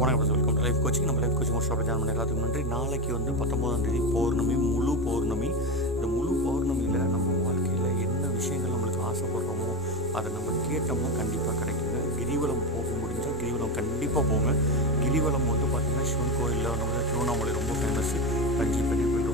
வணக்கம், welcome to life coaching. நம்ம life coaching ஒரு ஜாயின் பண்ண எல்லாத்துக்கும் நன்றி. நாளைக்கு 19ஆம் தேதி பௌர்ணமி, முழு பௌர்ணமி. இந்த முழு பௌர்ணமியில் நம்ம வாழ்க்கையில் என்ன விஷயங்கள் நம்மளுக்கு ஆசைப்படுறோமோ அதை நம்ம கேட்டோம்னா கண்டிப்பாக கிடைக்குங்க. கிரிவலம் போக முடிஞ்சால் கிரிவலம் கண்டிப்பாக போங்க. கிரிவலம் பார்த்திங்கன்னா சிவன் கோயிலில் நம்ம திருவண்ணாமலை ரொம்ப ஃபேமஸ்ஸு. தஞ்சை பெரிய கோயில்